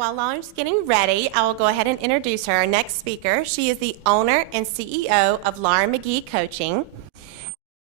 while Lauren's getting ready, I will go ahead and introduce her. Our next speaker, she is the owner and CEO of Lauren McGhee Coaching.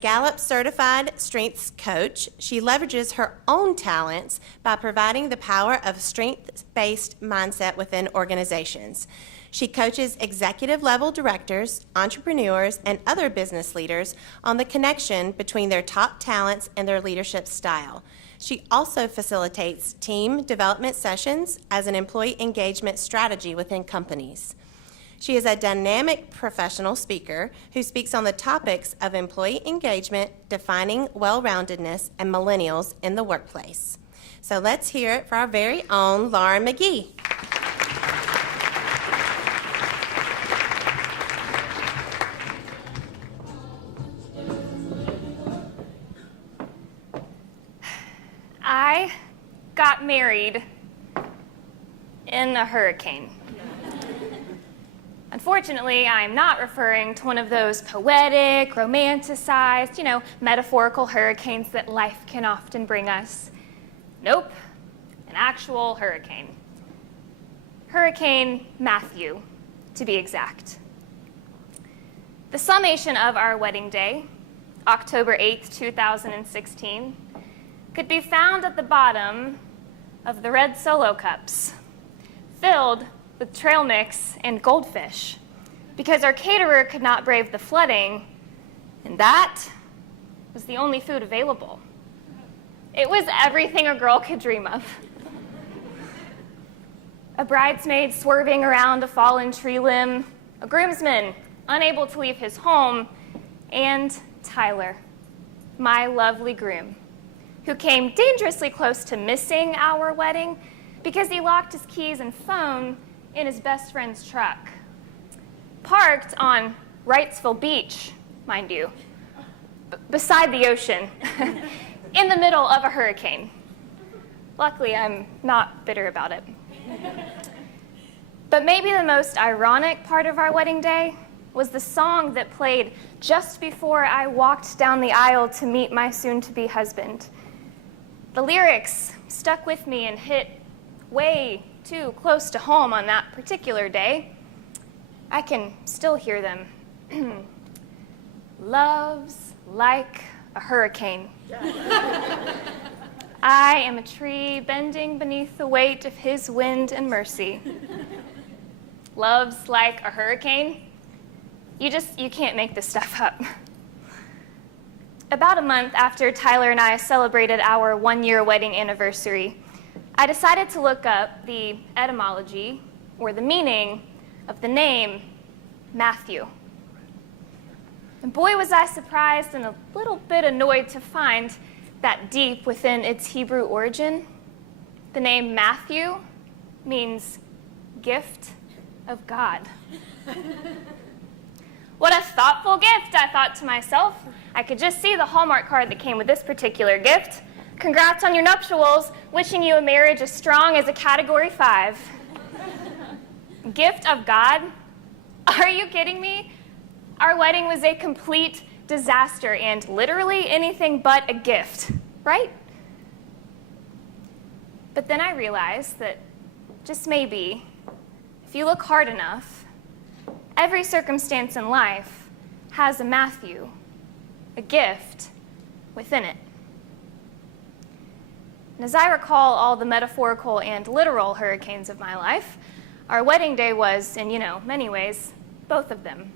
Gallup certified strengths coach, she leverages her own talents by providing the power of strength-based mindset within organizations. She coaches executive level directors, entrepreneurs, and other business leaders on the connection between their top talents and their leadership style. She also facilitates team development sessions as an employee engagement strategy within companies. She is a dynamic professional speaker who speaks on the topics of employee engagement, defining well-roundedness, and millennials in the workplace. So let's hear it for our very own Lauren McGhee. I got married in a hurricane. Unfortunately, I'm not referring to one of those poetic, romanticized, metaphorical hurricanes that life can often bring us. Nope, an actual hurricane. Hurricane Matthew, to be exact. The summation of our wedding day, October 8th, 2016, could be found at the bottom of the red Solo cups, filled with trail mix and goldfish, because our caterer could not brave the flooding, and that was the only food available. It was everything a girl could dream of. A bridesmaid swerving around a fallen tree limb, a groomsman unable to leave his home, and Tyler, my lovely groom, who came dangerously close to missing our wedding because he locked his keys and phone in his best friend's truck, parked on Wrightsville Beach, mind you, beside the ocean, in the middle of a hurricane. Luckily, I'm not bitter about it. But maybe the most ironic part of our wedding day was the song that played just before I walked down the aisle to meet my soon-to-be husband. The lyrics stuck with me and hit way too close to home on that particular day. I can still hear them. Love's like a hurricane. I am a tree bending beneath the weight of his wind and mercy. Love's like a hurricane. You can't make this stuff up. About a month after Tyler and I celebrated our one-year wedding anniversary, I decided to look up the etymology, or the meaning, of the name Matthew. And boy, was I surprised and a little bit annoyed to find that deep within its Hebrew origin, the name Matthew means gift of God. What a thoughtful gift, I thought to myself. I could just see the Hallmark card that came with this particular gift. Congrats on your nuptials, wishing you a marriage as strong as a Category 5. Gift of God? Are you kidding me? Our wedding was a complete disaster and literally anything but a gift, right? But then I realized that just maybe, if you look hard enough, every circumstance in life has a Matthew, a gift within it. And as I recall all the metaphorical and literal hurricanes of my life, our wedding day was, in many ways, both of them.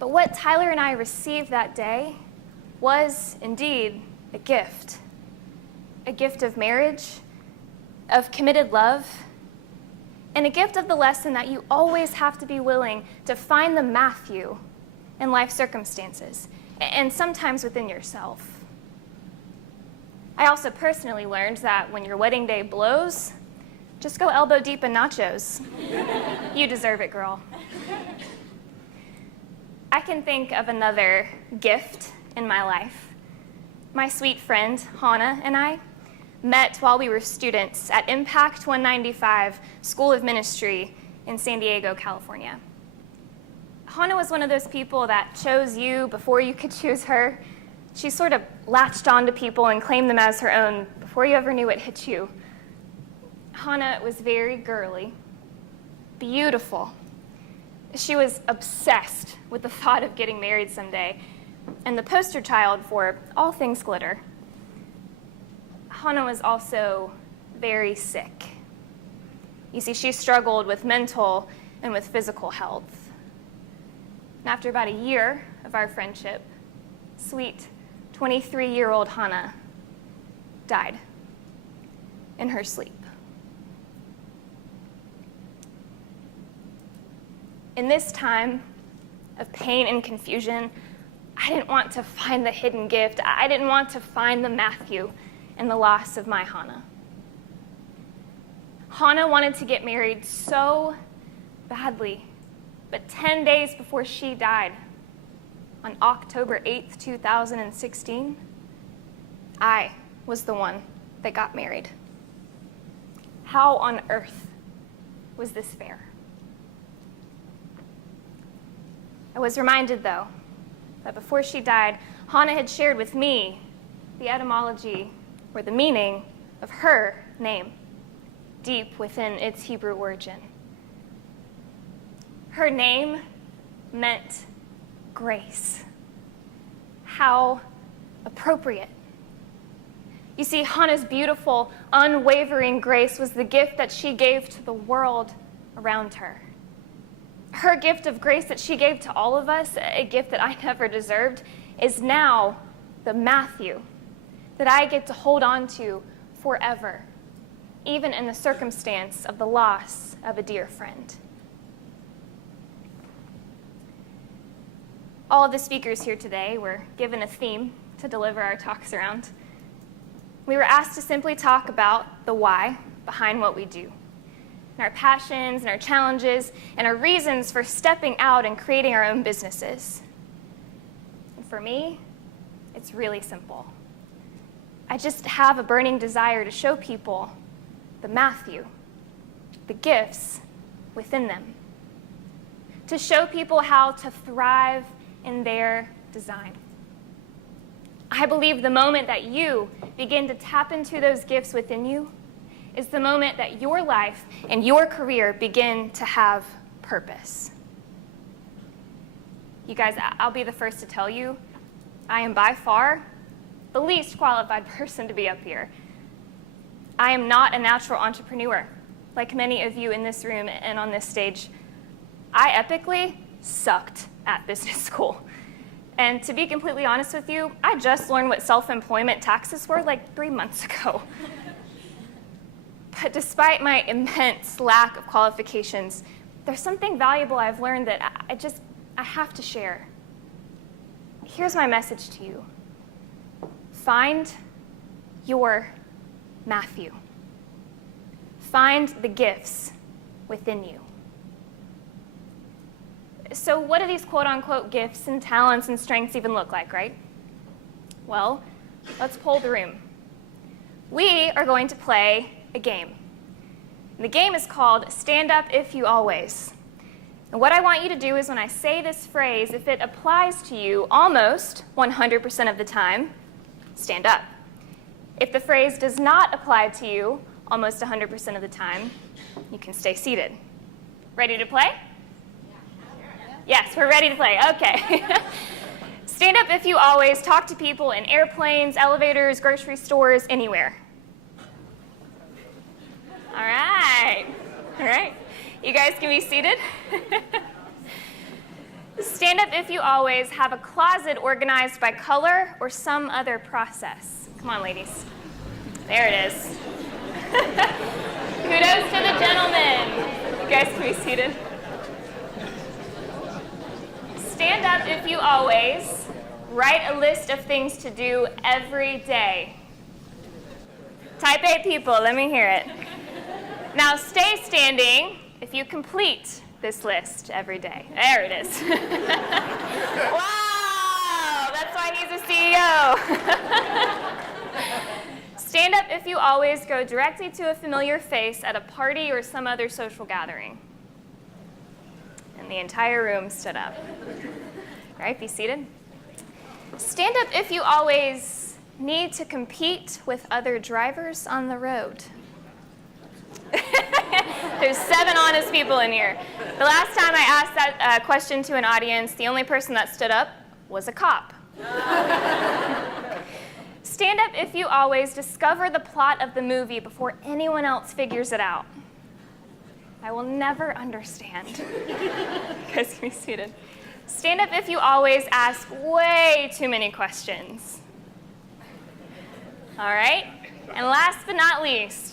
But what Tyler and I received that day was indeed a gift of marriage, of committed love, and a gift of the lesson that you always have to be willing to find the Matthew in life circumstances, and sometimes within yourself. I also personally learned that when your wedding day blows, just go elbow deep in nachos. You deserve it, girl. I can think of another gift in my life. My sweet friend, Hannah, and I met while we were students at Impact 195 School of Ministry in San Diego, California. Hannah was one of those people that chose you before you could choose her. She sort of latched onto people and claimed them as her own before you ever knew it hit you. Hannah was very girly, beautiful. She was obsessed with the thought of getting married someday, and the poster child for all things glitter. Hannah was also very sick. You see, she struggled with mental and with physical health. And after about a year of our friendship, sweet 23-year-old Hannah died in her sleep. In this time of pain and confusion, I didn't want to find the hidden gift. I didn't want to find the Matthew in the loss of my Hannah. Hannah wanted to get married so badly, but 10 days before she died, on October 8th, 2016, I was the one that got married. How on earth was this fair? I was reminded, though, that before she died, Hannah had shared with me the etymology or the meaning of her name, deep within its Hebrew origin. Her name meant grace. How appropriate. You see, Hannah's beautiful, unwavering grace was the gift that she gave to the world around her. Her gift of grace that she gave to all of us, a gift that I never deserved, is now the Matthew that I get to hold on to forever, even in the circumstance of the loss of a dear friend. All of the speakers here today were given a theme to deliver our talks around. We were asked to simply talk about the why behind what we do, and our passions and our challenges and our reasons for stepping out and creating our own businesses. And for me, it's really simple. I just have a burning desire to show people the Matthew, the gifts within them, to show people how to thrive in their design. I believe the moment that you begin to tap into those gifts within you is the moment that your life and your career begin to have purpose. You guys, I'll be the first to tell you, I am by far the least qualified person to be up here. I am not a natural entrepreneur, like many of you in this room and on this stage. I epically sucked at business school. And to be completely honest with you, I just learned what self-employment taxes were like 3 months ago. But despite my immense lack of qualifications, there's something valuable I've learned that I have to share. Here's my message to you. Find your Matthew. Find the gifts within you. So what do these quote-unquote gifts and talents and strengths even look like, right? Well, let's poll the room. We are going to play a game. And the game is called Stand Up If You Always. And what I want you to do is when I say this phrase, if it applies to you almost 100% of the time, stand up. If the phrase does not apply to you almost 100% of the time, you can stay seated. Ready to play? Yes, we're ready to play. Okay. Stand up if you always talk to people in airplanes, elevators, grocery stores, anywhere. All right. All right. You guys can be seated. Stand up if you always have a closet organized by color or some other process. Come on, ladies. There it is. Kudos to the gentlemen. You guys can be seated. Stand up if you always write a list of things to do every day. Type A people, let me hear it. Now stay standing if you complete this list every day. There it is. Wow, that's why he's a CEO. Stand up if you always go directly to a familiar face at a party or some other social gathering. And the entire room stood up. All right, be seated. Stand up if you always need to compete with other drivers on the road. There's 7 honest people in here. The last time I asked that question to an audience, the only person that stood up was a cop. Stand up if you always discover the plot of the movie before anyone else figures it out. I will never understand. You guys can be seated. Stand up if you always ask way too many questions. All right? And last but not least,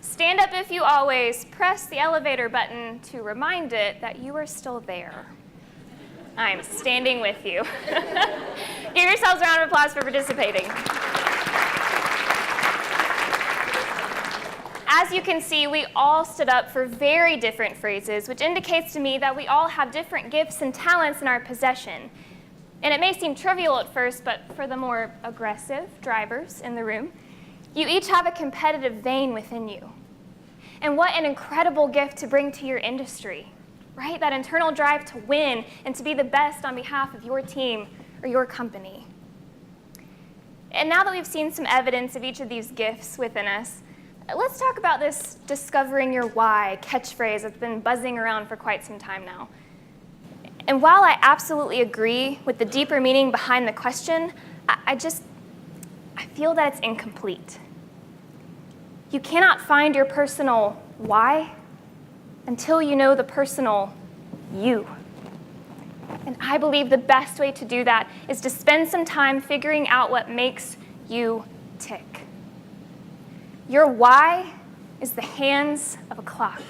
stand up if you always press the elevator button to remind it that you are still there. I'm standing with you. Give yourselves a round of applause for participating. As you can see, we all stood up for very different phrases, which indicates to me that we all have different gifts and talents in our possession. And it may seem trivial at first, but for the more aggressive drivers in the room, you each have a competitive vein within you. And what an incredible gift to bring to your industry, right? That internal drive to win and to be the best on behalf of your team or your company. And now that we've seen some evidence of each of these gifts within us, let's talk about this discovering your why catchphrase that's been buzzing around for quite some time now. And while I absolutely agree with the deeper meaning behind the question, I feel that it's incomplete. You cannot find your personal why until you know the personal you. And I believe the best way to do that is to spend some time figuring out what makes you tick. Your why is the hands of a clock,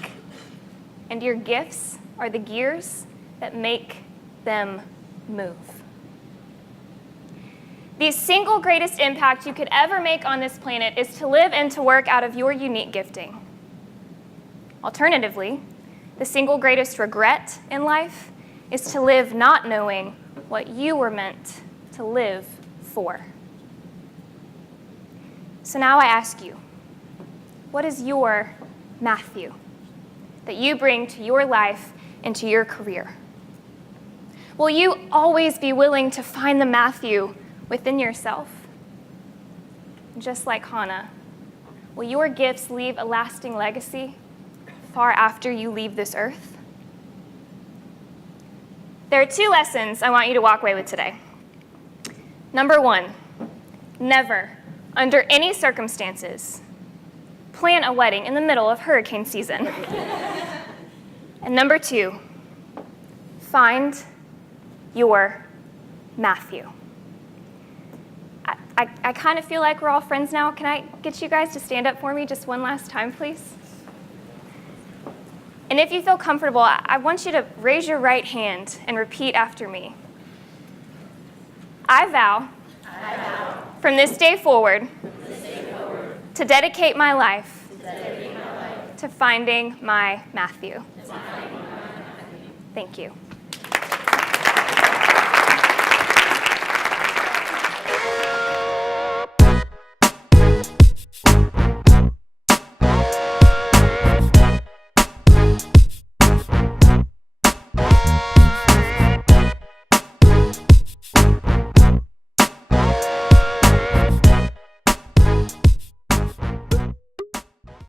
and your gifts are the gears that make them move. The single greatest impact you could ever make on this planet is to live and to work out of your unique gifting. Alternatively, the single greatest regret in life is to live not knowing what you were meant to live for. So now I ask you, what is your Matthew that you bring to your life and to your career? Will you always be willing to find the Matthew within yourself? Just like Hannah, will your gifts leave a lasting legacy far after you leave this earth? There are 2 lessons I want you to walk away with today. Number 1, never, under any circumstances, plan a wedding in the middle of hurricane season. And number 2, find your Matthew. I kind of feel like we're all friends now. Can I get you guys to stand up for me just one last time, please? And if you feel comfortable, I want you to raise your right hand and repeat after me. I vow, from this day forward, to dedicate my life to finding my Matthew. Thank you.